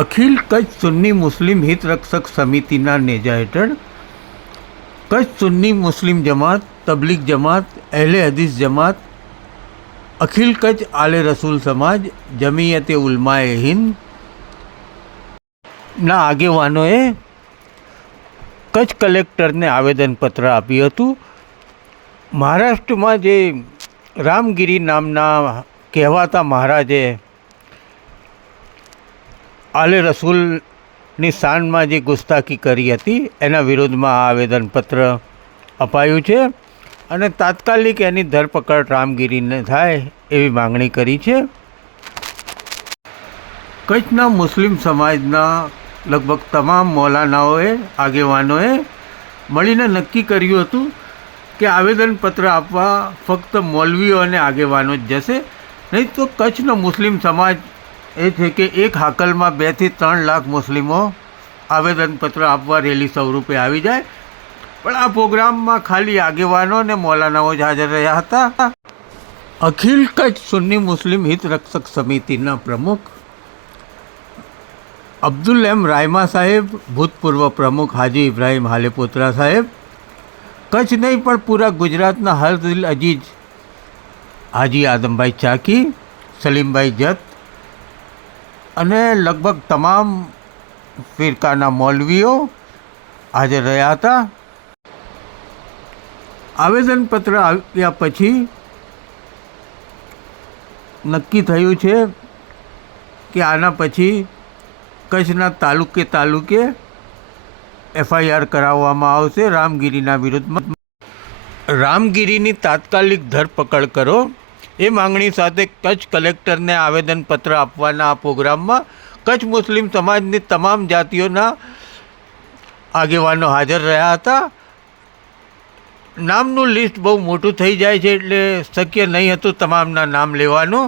અખિલ કચ્છ સુન્ની મુસ્લિમ હિત રક્ષક સમિતિના નેજા હેઠળ કચ્છ સુન્ની મુસ્લિમ જમાત, તબલીગ જમાત, અહેલે હદીસ જમાત, અખિલ કચ્છ આલે રસૂલ સમાજ, જમીયતે ઉલમાએ હિન્દના આગેવાનોએ કચ્છ કલેક્ટરને આવેદનપત્ર આપ્યું હતું. મહારાષ્ટ્રમાં જે રામગીરી નામના કહેવાતા મહારાજે આલે રસૂલની શાનમાં જે ગુસ્તાખી કરી હતી એના વિરોધમાં આ આવેદનપત્ર અપાયું છે અને તાત્કાલિક એની ધરપકડ રામગીરીને થાય એવી માંગણી કરી છે. કચ્છના મુસ્લિમ સમાજના લગભગ તમામ મૌલાનાઓએ, આગેવાનોએ મળીને નક્કી કર્યું હતું કે આવેદનપત્ર આપવા ફક્ત મૌલવીઓ અને આગેવાનો જ જશે, નહીં તો કચ્છનો મુસ્લિમ સમાજ એ છે કે એક હાકલમાં 2 થી 3 લાખ મુસ્લિમો આવેદનપત્ર આપવા રેલી સ્વરૂપે આવી જાય. પણ આ પ્રોગ્રામમાં ખાલી આગેવાનો અને મૌલાનાઓ જ હાજર રહ્યા હતા. અખિલ કચ્છ સુન્ની મુસ્લિમ હિત રક્ષક સમિતિના પ્રમુખ અબ્દુલ એમ રાયમા સાહેબ, ભૂતપૂર્વ પ્રમુખ હાજી ઇબ્રાહીમ હાલેપોત્રા સાહેબ, કચ્છ નહીં પણ પૂરા ગુજરાતના હર દિલ અજીજ હાજી આદમભાઈ ચાકી, સલીમભાઈ જત અને લગભગ તમામ ફિરકાના મૌલવીઓ હાજર રહ્યા હતા. આવેદનપત્ર આપ્યા પછી નક્કી થયું છે કે આના પછી કચ્છના તાલુકે FIR કરાવવામાં આવશે રામગીરીના વિરુદ્ધમાં. રામગીરીની તાત્કાલિક ધરપકડ કરો એ માંગણી સાથે કચ્છ કલેક્ટરને આવેદનપત્ર આપવાના આ પ્રોગ્રામમાં કચ્છ મુસ્લિમ સમાજની તમામ જાતિઓના આગેવાનો હાજર રહ્યા હતા. નામનું લિસ્ટ બહુ મોટું થઈ જાય છે એટલે શક્ય નહીં હતું તમામના નામ લેવાનું.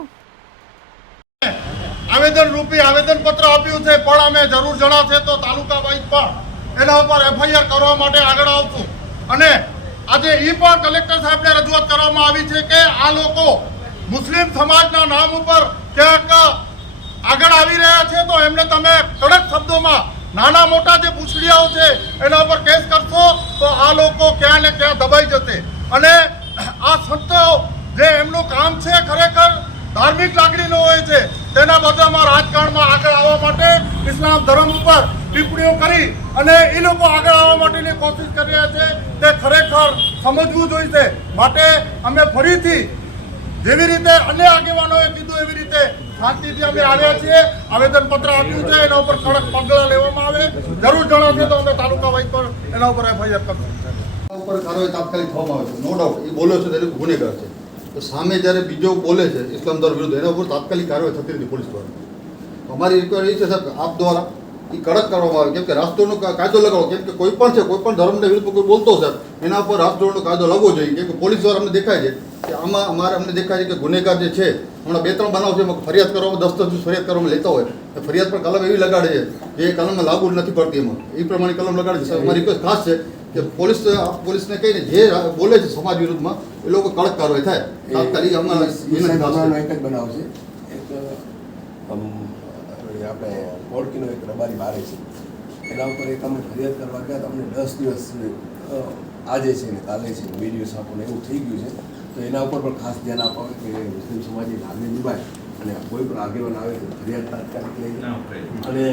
આવેદન રૂપી આવેદનપત્ર આપ્યું છે, પણ અમે જરૂર જણાશે તો તાલુકા વાઇઝ પણ એના ઉપર FIR કરવા માટે આગળ આવશું. અને આજે એ પણ કલેક્ટર સાહેબને રજૂઆત કરવામાં આવી છે કે આ લોકો મુસ્લિમ સમાજના નામ ઉપર ક્યાંક આગળ આવી રહ્યા છે તો એમને તમે કડક શબ્દોમાં નાના મોટા જે પૂછડીયાઓ છે એના ઉપર કેસ કરશો તો આ લોકો ક્યાં ને ક્યાં દબાઈ જશે. અને આ સંતો જે એમનું કામ છે ખરેખર ધાર્મિક લાગણીનો હોય છે, તેના બદલામાં રાજકારણમાં આગળ આવવા માટે ઇસ્લામ ધર્મ ઉપર ટિપ્પણીઓ કરી અને એ લોકો આગળ આવવા માટેની કોશિશ કરી રહ્યા છે તે ખરેખર સમજવું જોઈશે. માટે અમે ફરીથી જેવી રીતે અન્ય આગેવાનોએ કીધું એવી રીતે શાંતિથી અમે આવ્યા છીએ. આવેદનપત્ર આપ્યું છે, એના ઉપર કડક પગલાં લેવામાં આવે. જરૂર જણાશે તો અમે તાલુકા વાઇઝ પર એના ઉપર FIR કરશું. ઉપર કાર્યવાહી તાત્કાલિક થવામાં આવે છે. નો ડાઉટ એ બોલ્યો છે ત્યારે ગુનેગાર છે. તો સામે જ્યારે બીજો બોલે છે ઇસ્લામ ધર્મ વિરુદ્ધ, એના ઉપર તાત્કાલિક કાર્યવાહી થતી નથી પોલીસ દ્વારા. અમારી રિક્વાયરી એ છે સાહેબ આપ દ્વારા એ કડક કરવામાં આવે, કેમ કે રાષ્ટ્રનો કાયદો લગાવો. કેમ કે કોઈ પણ છે, કોઈ પણ ધર્મના વિરુદ્ધ કોઈ બોલતો છે એના ઉપર રાષ્ટ્રનો કાયદો લાવવો જોઈએ. કેમ કે પોલીસ દ્વારા અમને દેખાય છે કે આમાં અમને દેખાય છે કે ગુનેગાર જે છે હમણાં 2-3 બનાવ છે એમાં ફરિયાદ કરવામાં 10 દિવસ ફરિયાદ કરવામાં લેતા હોય તો ફરિયાદ પર કલમ એવી લગાડે છે જે કલમમાં લાગુ નથી પડતી. એમાં એ પ્રમાણે કલમ લગાડે છે. અમારી રિક્વેસ્ટ ખાસ છે કે પોલીસને કહીને જે બોલે છે સમાજ વિરુદ્ધમાં એ લોકો કડક કાર્યવાહી થાય તાત્કાલિક. અમારા એક જ બનાવ છે. એક આપણે કોડકીનો એક રબારી બારે છે, એના ઉપર એક અમે ફરિયાદ કરવા ગયા તો અમને 10 દિવસ આજે છે ને કાલે છે વિડીયો આપણને એવું થઈ ગયું છે. તો એના ઉપર પણ ખાસ ધ્યાન આપવાનું કે મુસ્લિમ સમાજની લાગણી નિભાય અને કોઈ પણ આગેવાન આવે તો ફરિયાદ તાત્કાલિક લઈને અને